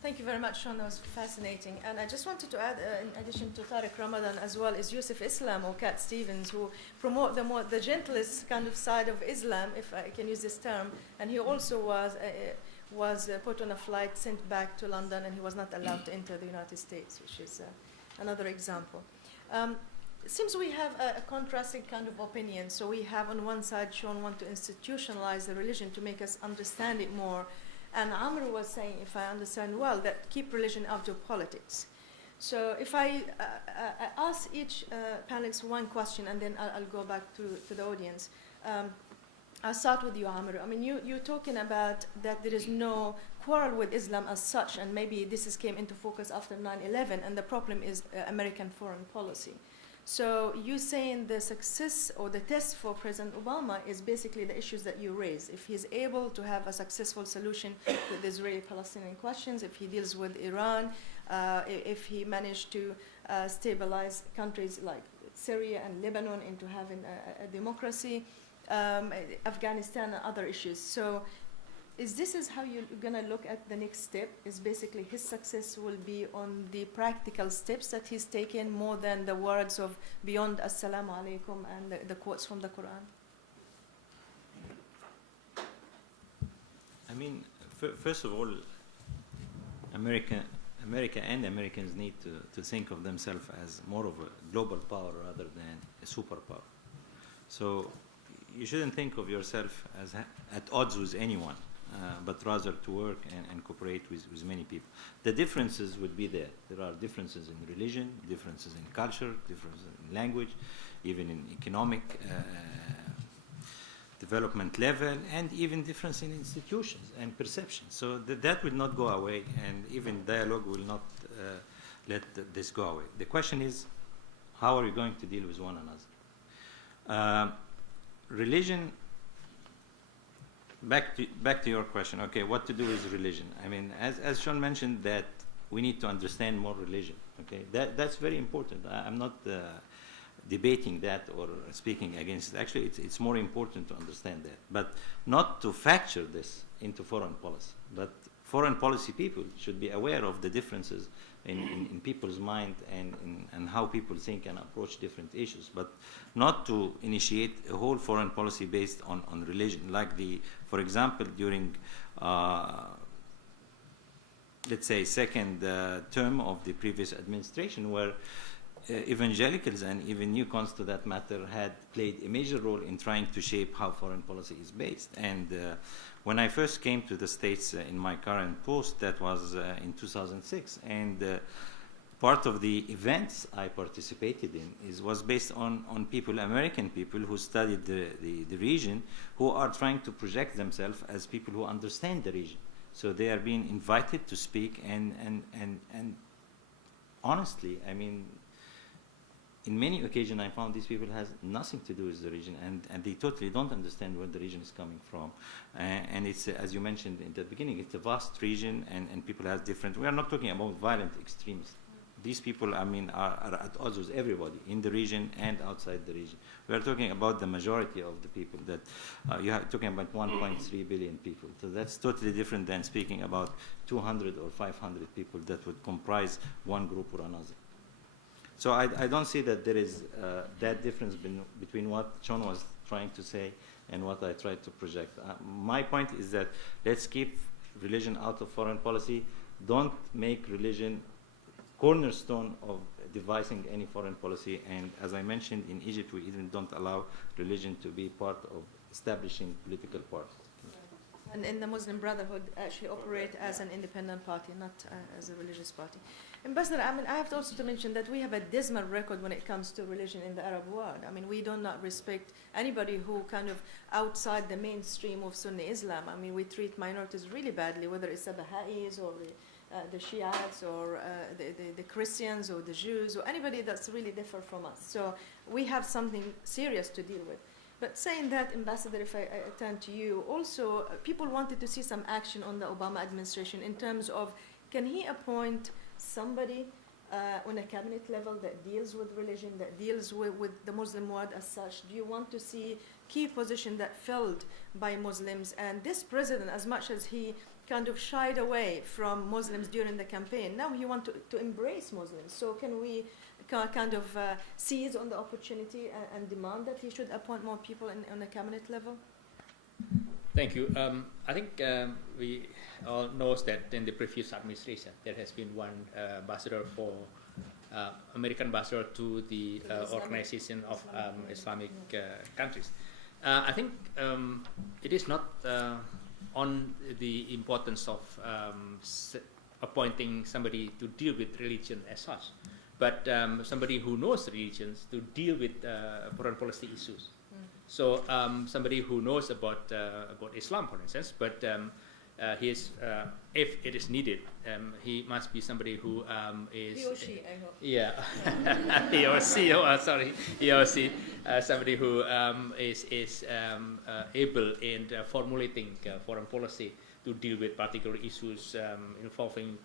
Thank you very much, Sean. That was fascinating. And I just wanted to add, in addition to Tariq Ramadan as well, is Yusuf Islam or Cat Stevens, who promote the gentlest kind of side of Islam, if I can use this term. And he also was put on a flight, sent back to London, and he was not allowed to enter the United States, which is another example. It seems we have a contrasting kind of opinion. So we have on one side, Sean want to institutionalize the religion to make us understand it more. And Amr was saying, if I understand well, that keep religion out of politics. So if I ask each panelist one question, and then I'll go back to the audience. I'll start with you, Amr. I mean, you're talking about that there is no quarrel with Islam as such, and maybe this came into focus after 9/11, and the problem is American foreign policy. So you saying the success or the test for President Obama is basically the issues that you raise. If he's able to have a successful solution with the Israeli-Palestinian questions, if he deals with Iran, if he managed to stabilize countries like Syria and Lebanon into having a democracy, Afghanistan and other issues. So is how you're going to look at the next step? Is basically his success will be on the practical steps that he's taken more than the words of beyond Assalamu alaikum and the quotes from the Quran? I mean, first of all, America and Americans need to think of themselves as more of a global power rather than a superpower. So you shouldn't think of yourself as at odds with anyone. But rather to work and cooperate with many people. The differences would be there. There are differences in religion, differences in culture, differences in language, even in economic development level, and even difference in institutions and perceptions. So that will not go away, and even dialogue will not let this go away. The question is, how are you going to deal with one another? Religion. Back to your question. Okay, what to do with religion? I mean, as Sean mentioned, that we need to understand more religion. Okay, that's very important. I'm not debating that or speaking against it. Actually, it's more important to understand that, but not to factor this into foreign policy. But foreign policy people should be aware of the differences in people's mind and how people think and approach different issues, but not to initiate a whole foreign policy based on religion. Like for example, during, let's say, second term of the previous administration, where evangelicals and even newcomers to that matter had played a major role in trying to shape how foreign policy is based. And when I first came to the States in my current post, that was in 2006, and part of the events I participated in was based on people, American people who studied the region, who are trying to project themselves as people who understand the region. So they are being invited to speak, and honestly, I mean, in many occasions I found these people has nothing to do with the region, and they totally don't understand where the region is coming from. And it's, as you mentioned in the beginning, it's a vast region, and people have different, we are not talking about violent extremists. These people, I mean, are at odds with everybody in the region and outside the region. We are talking about the majority of the people that, you are talking about 1.3 billion people. So that's totally different than speaking about 200 or 500 people that would comprise one group or another. So I don't see that there is that difference between what Sean was trying to say and what I tried to project. My point is that let's keep religion out of foreign policy. Don't make religion cornerstone of devising any foreign policy. And as I mentioned, in Egypt, we even don't allow religion to be part of establishing political parties. And in the Muslim Brotherhood actually operate as an independent party, not as a religious party. Ambassador, I mean, I have to also to mention that we have a dismal record when it comes to religion in the Arab world. I mean, we do not respect anybody who kind of outside the mainstream of Sunni Islam. I mean, we treat minorities really badly, whether it's the Baha'is or the Shiites or the Christians or the Jews or anybody that's really different from us. So we have something serious to deal with. But saying that, Ambassador, if I turn to you, also people wanted to see some action on the Obama administration in terms of, can he appoint somebody on a cabinet level that deals with religion, that deals with the Muslim world as such? Do you want to see key position that filled by Muslims? And this president, as much as he kind of shied away from Muslims during the campaign. Now he wants to embrace Muslims. So can we kind of seize on the opportunity and demand that he should appoint more people on the cabinet level? Thank you. I think we all know that in the previous administration there has been one ambassador for American ambassador to the Organization of Islamic Countries. I think it is not on the importance of appointing somebody to deal with religion as such, but somebody who knows religions to deal with foreign policy issues. So somebody who knows about Islam, for instance, but if it is needed, he must be somebody who is... He or she, I hope. Yeah, he or she, sorry, he or she, somebody who is able in formulating foreign policy to deal with particular issues involving